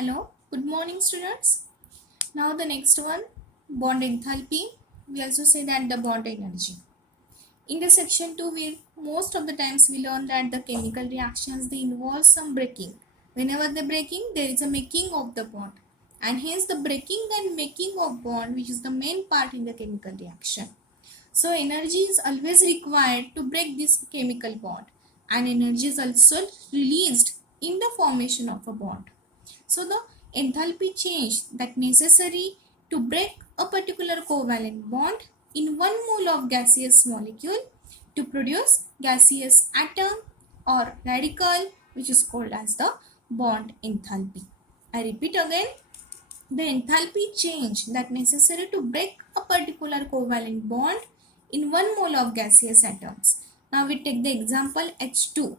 Hello, good morning students. Now the next one, bond enthalpy. We also say that the bond energy. In the section 2, we most of the times we learn that the chemical reactions they involve some breaking. Whenever they breaking, there is a making of the bond. And hence the breaking and making of bond which is the main part in the chemical reaction. So energy is always required to break this chemical bond and energy is also released in the formation of a bond. So the enthalpy change that necessary to break a particular covalent bond in 1 mole of gaseous molecule to produce gaseous atom or radical which is called as the bond enthalpy. I repeat again, the enthalpy change that necessary to break a particular covalent bond in 1 mole of gaseous atoms. Now we take the example H2.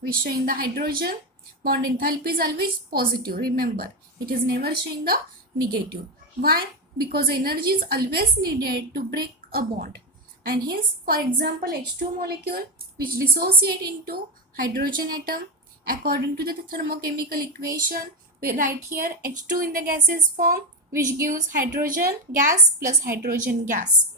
We showing the hydrogen bond enthalpy is always positive. Remember, it is never showing the negative. Why? Because energy is always needed to break a bond. And hence, for example, H2 molecule which dissociate into hydrogen atom according to the thermochemical equation, we write here H2 in the gaseous form which gives hydrogen gas plus hydrogen gas.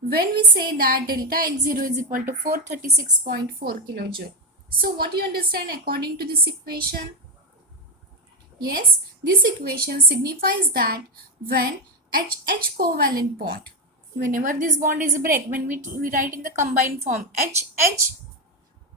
When we say that delta H0 is equal to 436.4 kilojoule. So what you understand according to this equation? Yes, this equation signifies that when HH covalent bond, whenever this bond is break, when we write in the combined form HH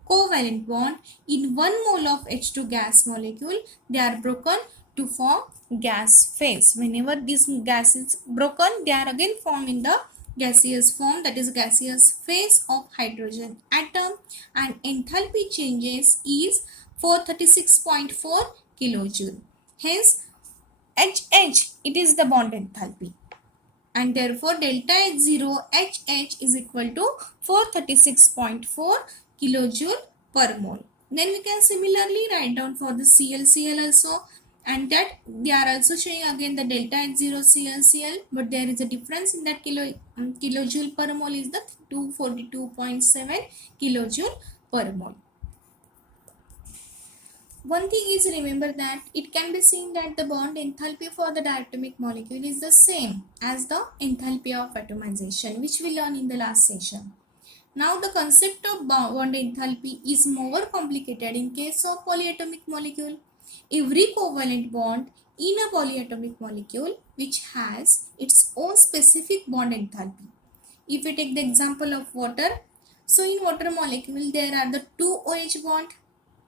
covalent bond in 1 mole of H2 gas molecule, they are broken to form gas phase. Whenever this gas is broken, they are again formed in the gaseous form, that is gaseous phase of hydrogen atom, and enthalpy changes is 436.4 kilojoule. Hence HH, it is the bond enthalpy, and therefore delta H0 HH is equal to 436.4 kilojoule per mole. Then we can similarly write down for the ClCl also, and that they are also showing again the delta H0 ClCl, but there is a difference in that kilojoule per mole is the 242.7 kilojoule per mole. One thing is, remember that it can be seen that the bond enthalpy for the diatomic molecule is the same as the enthalpy of atomization, which we learned in the last session. Now the concept of bond enthalpy is more complicated in case of polyatomic molecule. Every covalent bond in a polyatomic molecule which has its own specific bond enthalpy. If we take the example of water, so in water molecule there are the two OH bond.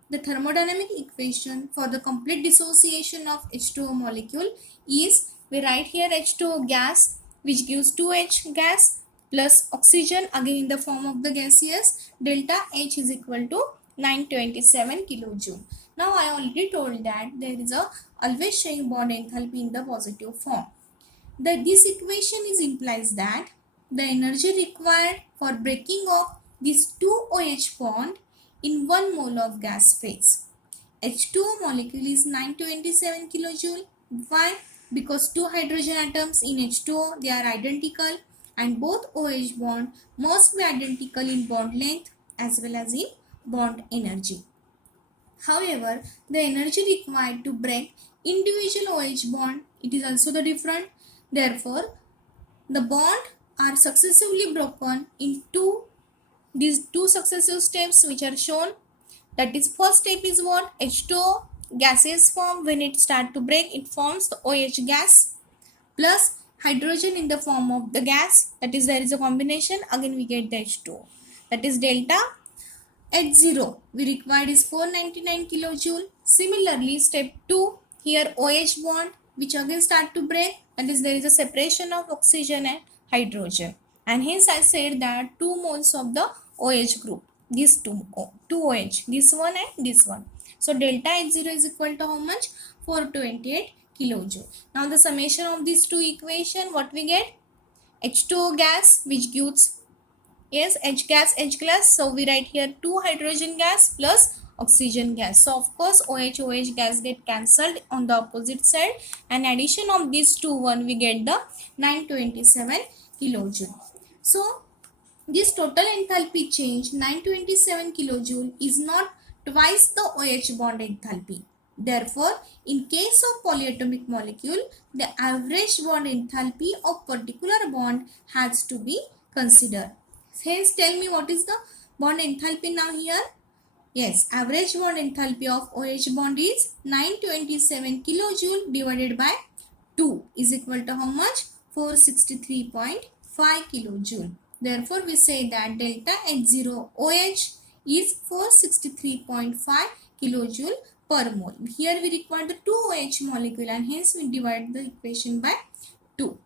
The thermodynamic equation for the complete dissociation of H2O molecule is, we write here H2O gas which gives 2H gas plus oxygen again in the form of the gaseous, delta H is equal to 927 kilojoule. Now I already told that there is a always showing bond enthalpy in the positive form. This equation is implies that the energy required for breaking of these two OH bond in 1 mole of gas phase. H2O molecule is 927 kilojoule. Why? Because two hydrogen atoms in H2O, they are identical and both OH bond must be identical in bond length as well as in bond energy. However, the energy required to break individual OH bond, it is also the different. Therefore, the bond are successively broken into these two successive steps which are shown. That is, first step is what? H2O gaseous form, when it start to break it forms the OH gas plus hydrogen in the form of the gas, that is there is a combination, again we get the H2O, that is delta H0 we required is 499 kilojoule. Similarly step 2, here OH bond which again start to break, that is there is a separation of oxygen and hydrogen, and hence I said that 2 moles of the OH group, these two OH, this one and this one. So delta H0 is equal to how much? 428 kilojoule. Now the summation of these two equation, what we get? H2O gas which gives, yes, H gas, H gas. So we write here 2 hydrogen gas plus oxygen gas. So of course OH gas get cancelled on the opposite side, and addition of these two one we get the 927 kilojoule. So this total enthalpy change 927 kilojoule is not twice the OH bond enthalpy. Therefore, In case of polyatomic molecule, the average bond enthalpy of particular bond has to be considered. Hence, tell me what is the bond enthalpy now here? Yes, average bond enthalpy of OH bond is 927 kilojoule divided by 2 is equal to how much? 463.5 kilojoule. Therefore, we say that delta H0 OH is 463.5 kilojoule per mole. Here we require the 2 OH molecule and hence we divide the equation by 2.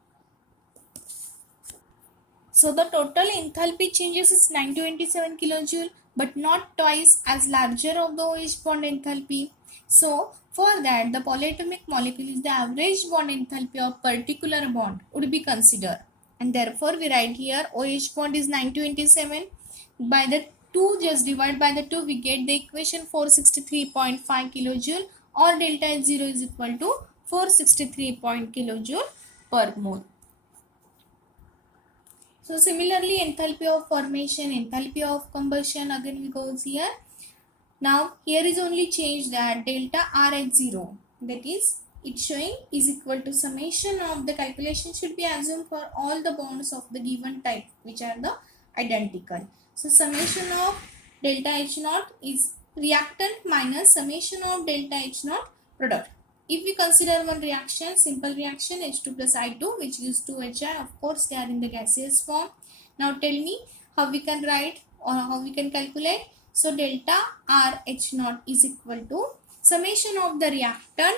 So the total enthalpy changes is 927 kilojoule, but not twice as larger of the OH bond enthalpy. So for that, the polyatomic molecule is the average bond enthalpy of particular bond would be considered, and therefore we write here OH bond is 927. By the 2, just divide by the 2, we get the equation 463.5 kilojoule, or delta H0 is equal to 463 kilojoule per mole. So similarly, enthalpy of formation, enthalpy of combustion, again we goes here. Now here is only change that delta RH0, that is it's showing is equal to summation of the calculation should be assumed for all the bonds of the given type which are the identical. So summation of delta H0 is reactant minus summation of delta H0 product. If we consider one reaction, simple reaction H2 plus I2 which gives 2HI, of course they are in the gaseous form. Now tell me how we can write or how we can calculate. So delta RH0 is equal to summation of the reactant,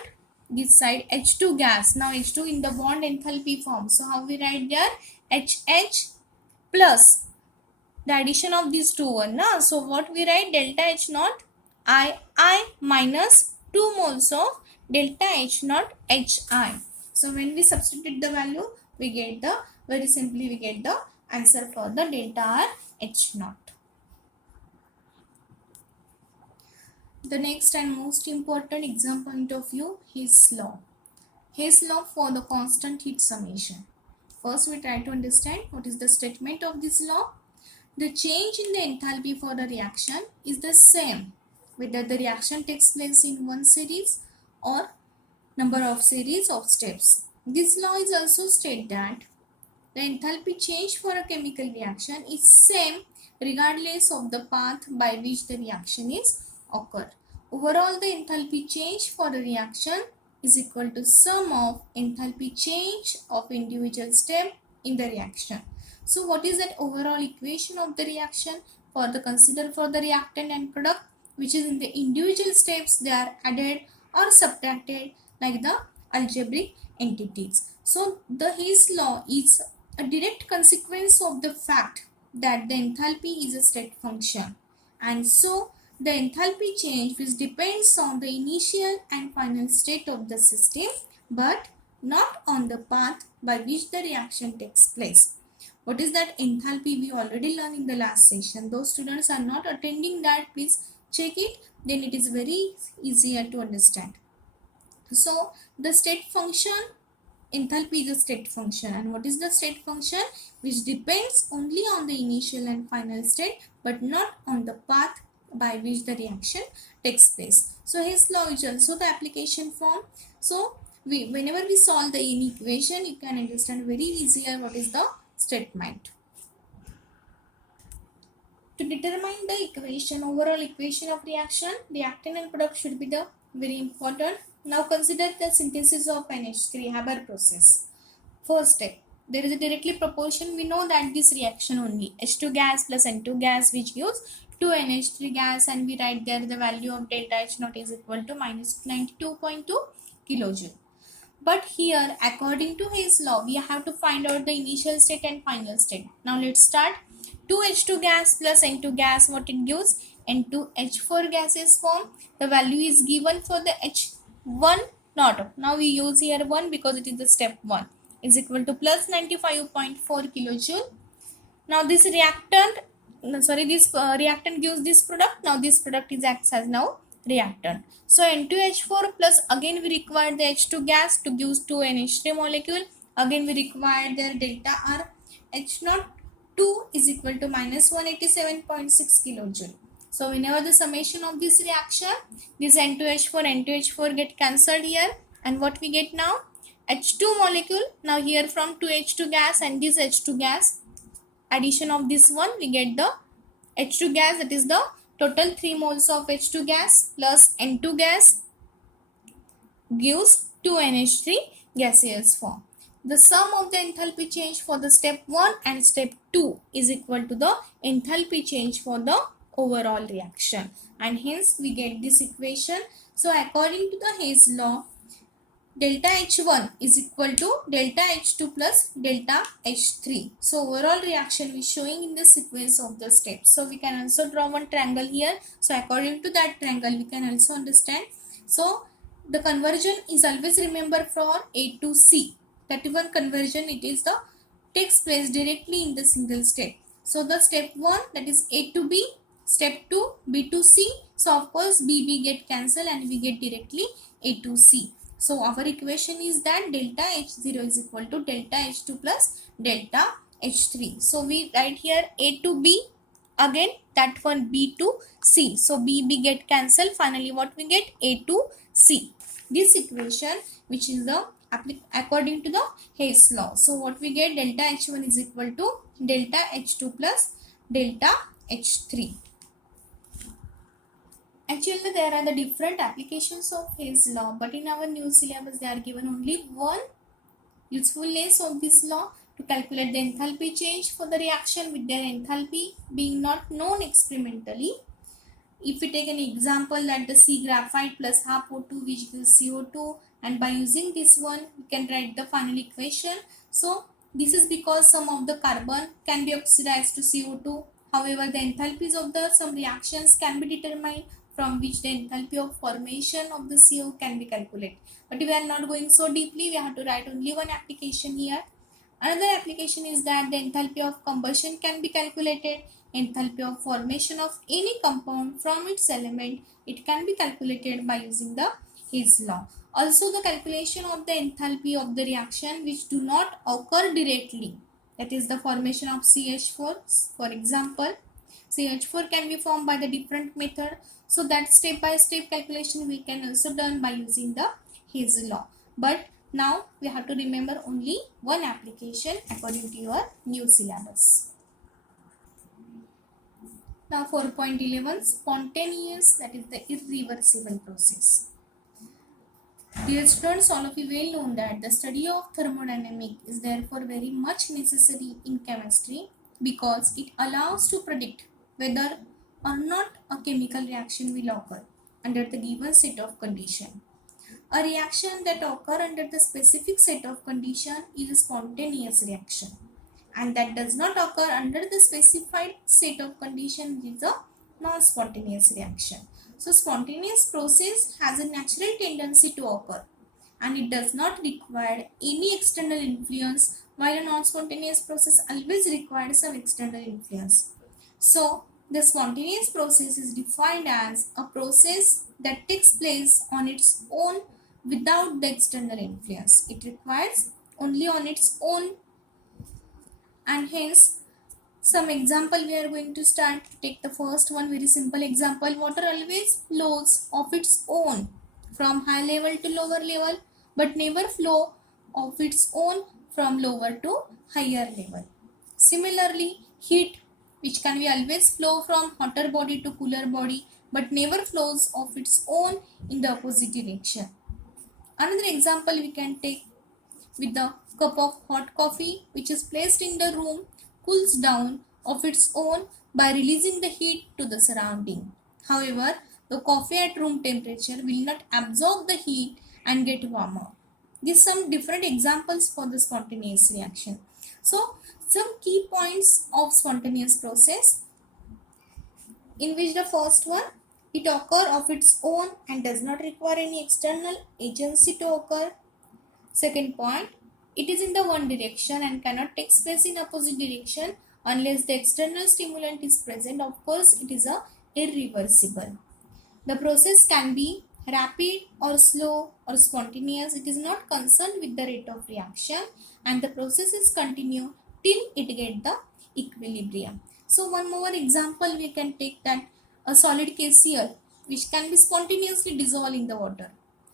this side H2 gas. Now H2 in the bond enthalpy form. So how we write there? HH plus the addition of these two one. Na? So what we write? Delta H0 I minus 2 moles of delta H0 HI. So when we substitute the value, we get the, very simply we get the answer for the delta R H0. The next and most important exam point of view, His law. His law for the constant heat summation. First we try to understand what is the statement of this law. The change in the enthalpy for the reaction is the same whether the reaction takes place in one series or number of series of steps. This law is also state that the enthalpy change for a chemical reaction is same regardless of the path by which the reaction is occurred. Overall, the enthalpy change for a reaction is equal to sum of enthalpy change of individual step in the reaction. So what is that overall equation of the reaction for the consider for the reactant and product, which is in the individual steps they are added or subtracted like the algebraic entities. So the His law is a direct consequence of the fact that the enthalpy is a state function, and so the enthalpy change which depends on the initial and final state of the system but not on the path by which the reaction takes place. What is that enthalpy? We already learned in the last session. Those students are not attending that, please check it, then it is very easier to understand. So the state function, enthalpy is a state function, and what is the state function? Which depends only on the initial and final state but not on the path by which the reaction takes place. So His law is also the application form. So whenever we solve the equation, you can understand very easier what is the statement. To determine the equation, overall equation of reaction, reactant and product should be the very important. Now consider the synthesis of NH3 Haber process. First step, there is a directly proportion. We know that this reaction only H2 gas plus N2 gas which gives 2 NH3 gas, and we write there the value of delta H0 is equal to minus 92.2 kilojoule. But here according to His law we have to find out the initial state and final state. Now let's start. 2H2 gas plus N2 gas, what it gives? N2H4 gaseous form. The value is given for the H1 not. Now we use here 1 because it is the step 1 is equal to plus 95.4 kilojoule. Now this reactant gives this product. Now this product is acts as now reactant. So N2H4 plus again we require the H2 gas to give 2 NH3 molecule. Again we require their delta R H0 2 is equal to minus 187.6 kilojoule. So whenever the summation of this reaction, this N2H4, N2H4 get cancelled here, and what we get now? H2 molecule. Now here from 2H2 gas and this H2 gas, addition of this one, we get the H2 gas, that is the total 3 moles of H2 gas plus N2 gas gives 2NH3 gaseous form. The sum of the enthalpy change for the step 1 and step 2 is equal to the enthalpy change for the overall reaction, and hence we get this equation. So according to the Hayes law, delta H1 is equal to delta H2 plus delta H3. So overall reaction is showing in the sequence of the steps. So we can also draw one triangle here. So according to that triangle we can also understand. So the conversion is always remember from A to C. That one conversion, it is the takes place directly in the single step. So the step 1, that is A to B, step 2 B to C. So of course B get cancelled and we get directly A to C. So our equation is that delta H0 is equal to delta H2 plus delta H3. So we write here A to B, again that one B to C. So B get cancelled. Finally what we get? A to C. This equation, which is the according to the Hayes law. So what we get? Delta H1 is equal to delta H2 plus delta H3. Actually there are the different applications of Hayes law, but in our new syllabus they are given only one usefulness of this law, to calculate the enthalpy change for the reaction with their enthalpy being not known experimentally. If we take an example that the C graphite plus half O2 which gives CO2, and by using this one we can write the final equation. So this is because some of the carbon can be oxidized to CO2. However, the enthalpies of the some reactions can be determined, from which the enthalpy of formation of the CO can be calculated. But we are not going so deeply, we have to write only one application here. Another application is that the enthalpy of combustion can be calculated. Enthalpy of formation of any compound from its element, it can be calculated by using the Hayes law. Also the calculation of the enthalpy of the reaction which do not occur directly, that is the formation of CH4. For example, CH4 can be formed by the different method. So that step by step calculation we can also done by using the Hayes law. But now we have to remember only one application according to your new syllabus. Now 4.11, spontaneous, that is the irreversible process. Dear students, all of you well know that the study of thermodynamics is therefore very much necessary in chemistry, because it allows to predict whether or not a chemical reaction will occur under the given set of conditions. A reaction that occurs under the specific set of conditions is a spontaneous reaction, and that does not occur under the specified set of conditions is a non-spontaneous reaction. So spontaneous process has a natural tendency to occur, and it does not require any external influence, while a non-spontaneous process always requires some external influence. So the spontaneous process is defined as a process that takes place on its own without the external influence. It requires only on its own, and hence some example we are going to start. Take the first one, very simple example. Water always flows of its own from high level to lower level, but never flow of its own from lower to higher level. Similarly, heat, which can be always flow from hotter body to cooler body, but never flows of its own in the opposite direction. Another example we can take with the cup of hot coffee, which is placed in the room, cools down of its own by releasing the heat to the surrounding. However, the coffee at room temperature will not absorb the heat and get warmer. These some different examples for the spontaneous reaction. So some key points of spontaneous process, in which the first one, it occurs of its own and does not require any external agency to occur. Second point, it is in the one direction and cannot take place in opposite direction unless the external stimulant is present. Of course, it is a irreversible. The process can be rapid or slow or spontaneous. It is not concerned with the rate of reaction, and the process is continue till it get the equilibrium. So one more example we can take, that a solid KCl which can be spontaneously dissolved in the water.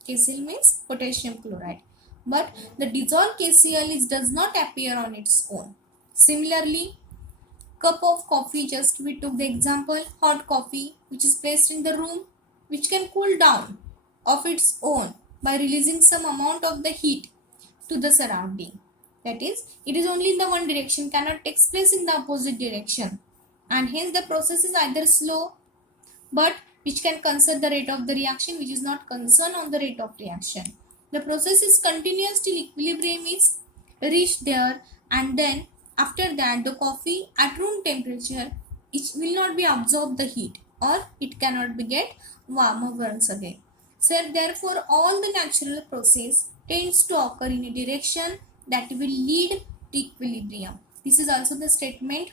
KCl means potassium chloride. But the dissolved KCl does not appear on its own. Similarly, cup of coffee, just we took the example, hot coffee which is placed in the room, which can cool down of its own by releasing some amount of the heat to the surrounding. That is, it is only in the one direction, cannot take place in the opposite direction, and hence the process is either slow, but which can concern the rate of the reaction, which is not concerned on the rate of reaction. The process is continuous till equilibrium is reached there, and then after that the coffee at room temperature, it will not be absorb the heat, or it cannot be get warmer once again. So therefore all the natural process tends to occur in a direction that will lead to equilibrium. This is also the statement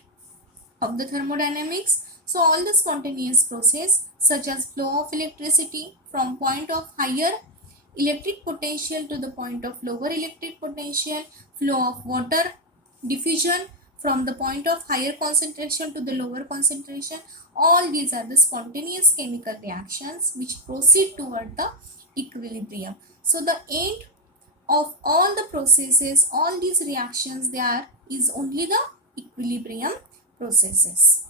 of the thermodynamics. So all the spontaneous process such as flow of electricity from point of higher electric potential to the point of lower electric potential, flow of water, diffusion from the point of higher concentration to the lower concentration, all these are the spontaneous chemical reactions which proceed toward the equilibrium. So the end of all the processes, all these reactions, there is only the equilibrium processes.